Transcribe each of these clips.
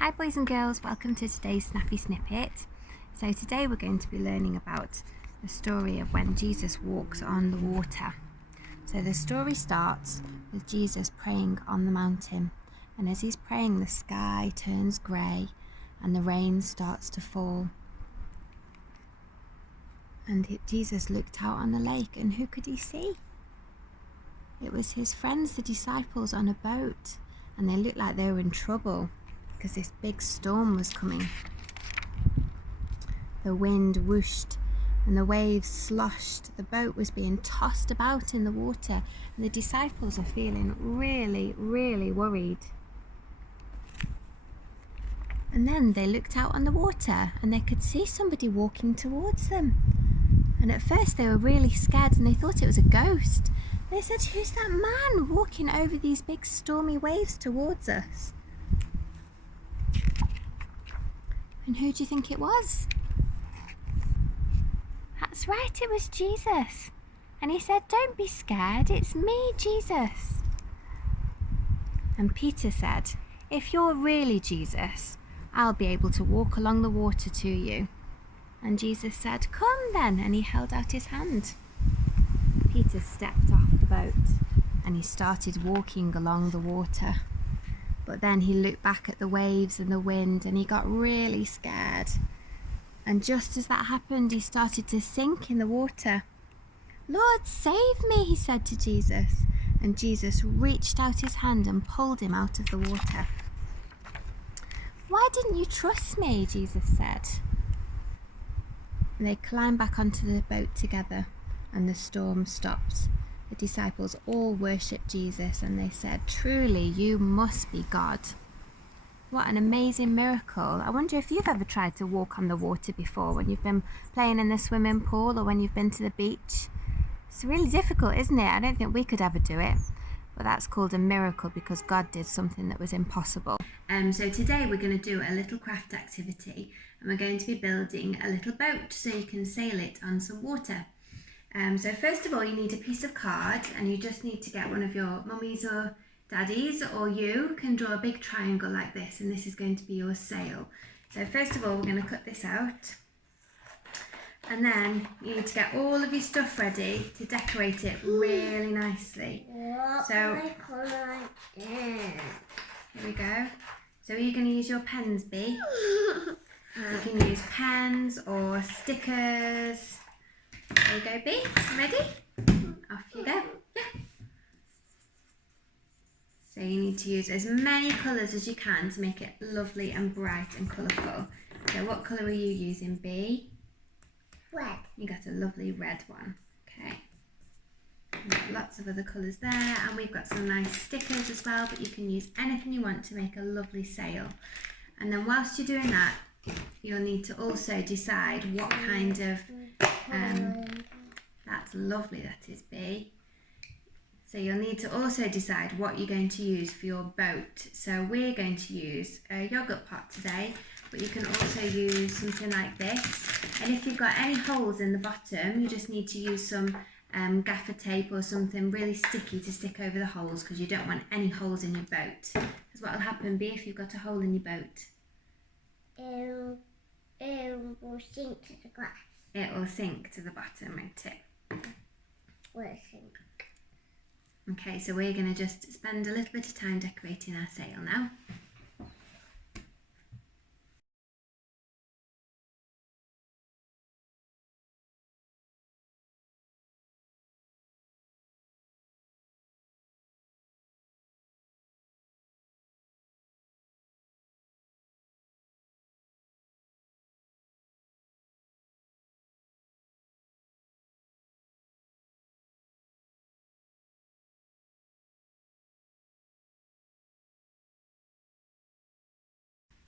Hi boys and girls, welcome to today's Snappy Snippet. So today we're going to be learning about the story of when Jesus walks on the water. So the story starts with Jesus praying on the mountain, and as he's praying the sky turns grey and the rain starts to fall. And Jesus looked out on the lake, and who could he see? It was his friends, the disciples, on a boat, and they looked like they were in trouble because this big storm was coming. The wind whooshed and the waves sloshed. The boat was being tossed about in the water, and the disciples are feeling really, really worried. And then they looked out on the water and they could see somebody walking towards them. And at first they were really scared and they thought it was a ghost. They said, "Who's that man walking over these big stormy waves towards us?" And who do you think it was? That's right, it was Jesus. And he said, "Don't be scared, it's me, Jesus." And Peter said, "If you're really Jesus, I'll be able to walk along the water to you." And Jesus said, "Come then," and he held out his hand. Peter stepped off the boat and he started walking along the water. But then he looked back at the waves and the wind and he got really scared. And just as that happened, he started to sink in the water. "Lord, save me," he said to Jesus. And Jesus reached out his hand and pulled him out of the water. "Why didn't you trust me?" Jesus said. And they climbed back onto the boat together and the storm stopped. The disciples all worshipped Jesus and they said, "Truly, you must be God." What an amazing miracle. I wonder if you've ever tried to walk on the water before, when you've been playing in the swimming pool or when you've been to the beach. It's really difficult, isn't it? I don't think we could ever do it. But that's called a miracle because God did something that was impossible. So today we're going to do a little craft activity, and we're going to be building a little boat so you can sail it on some water. So first of all, you need a piece of card, and you just need to get one of your mummies or daddies, or you can draw a big triangle like this, and this is going to be your sail. So first of all, we're going to cut this out, and then you need to get all of your stuff ready to decorate it really nicely. So here we go. So are you going to use your pens, B? You can use pens or stickers. There you go, B. Ready? Off you go. Yeah. So you need to use as many colours as you can to make it lovely and bright and colourful. So what colour are you using, B? Red. You got a lovely red one. Okay. We've got lots of other colours there, and we've got some nice stickers as well, but you can use anything you want to make a lovely sail. And then whilst you're doing that, you'll need to also decide what kind of that's lovely, that is, B. So you'll need to also decide what you're going to use for your boat. So we're going to use a yogurt pot today, but you can also use something like this. And if you've got any holes in the bottom, you just need to use some gaffer tape or something really sticky to stick over the holes, because you don't want any holes in your boat. Because what will happen, B, if you've got a hole in your boat? It will sink to the glass. It will sink to the bottom, won't it? Will sink. Okay, so we're going to just spend a little bit of time decorating our sail now.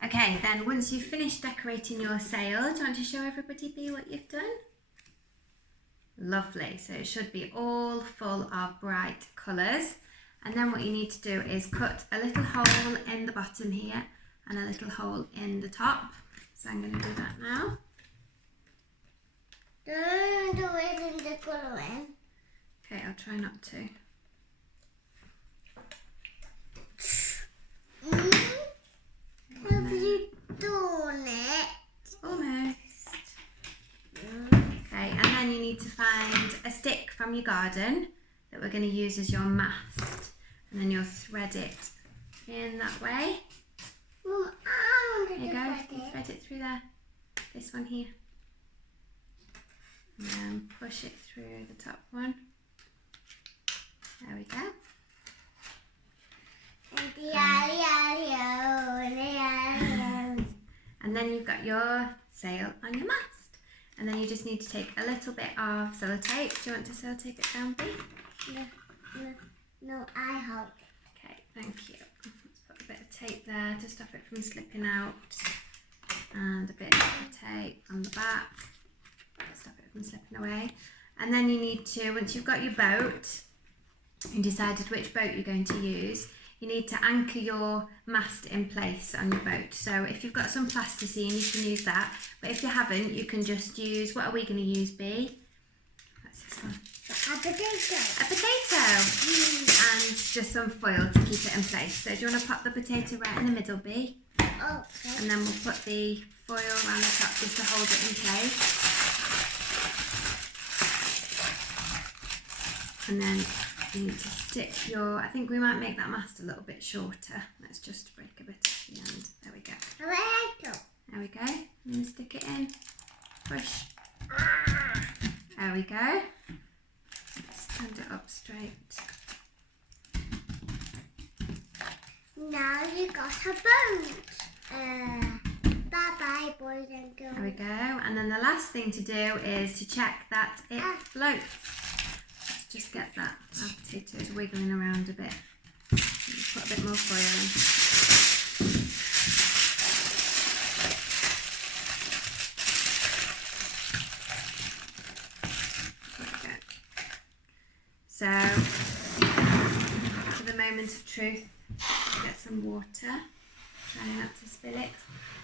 Okay, then once you've finished decorating your sail, do you want to show everybody, B, what you've done? Lovely, so it should be all full of bright colours. And then what you need to do is cut a little hole in the bottom here and a little hole in the top. So I'm going to do that now. Don't do it in the colouring. Okay, I'll try not to. Have you done it. Almost. Okay, and then you need to find a stick from your garden that we're going to use as your mast, and then you'll thread it in that way. Mum, I There want you to go, thread you can it. thread it through there, this one here, and then push it through the top one. There we go. And then you've got your sail on your mast. And then you just need to take a little bit of sellotape. Do you want to sellotape it down, Bea? No, I hold it. Okay, thank you. Let's put a bit of tape there to stop it from slipping out. And a bit of tape on the back to stop it from slipping away. And then you need to, once you've got your boat and decided which boat you're going to use, you need to anchor your mast in place on your boat. So if you've got some plasticine, you can use that. But if you haven't, you can just use, what are we going to use, Bea? What's this one? A potato. A potato. And just some foil to keep it in place. So do you want to pop the potato right in the middle, Bea? Okay. And then we'll put the foil around the top just to hold it in place. And then you need to stick your, I think we might make that mast a little bit shorter. Let's just break a bit at the end. There we go. There we go. And then stick it in. Push. There we go. Let's stand it up straight. Now you got a boat. Bye-bye, boys and girls. There we go. And then the last thing to do is to check that it floats. Let's just get that. Our potatoes wiggling around a bit. Let's put a bit more foil in. There we go. So, for the moment of truth, get some water. Try not to spill it.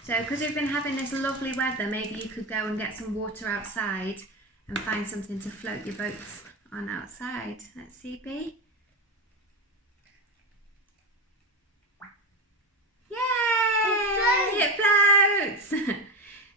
So, because we've been having this lovely weather, maybe you could go and get some water outside and find something to float your boats on outside. Let's see, Bea. Yay! It floats!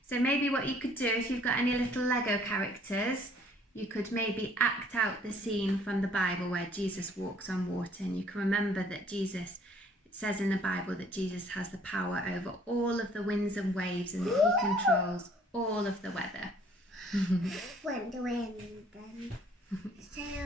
So maybe what you could do, if you've got any little Lego characters, you could maybe act out the scene from the Bible where Jesus walks on water, and you can remember that Jesus, it says in the Bible that Jesus has the power over all of the winds and waves and that he controls all of the weather. When the wind then sail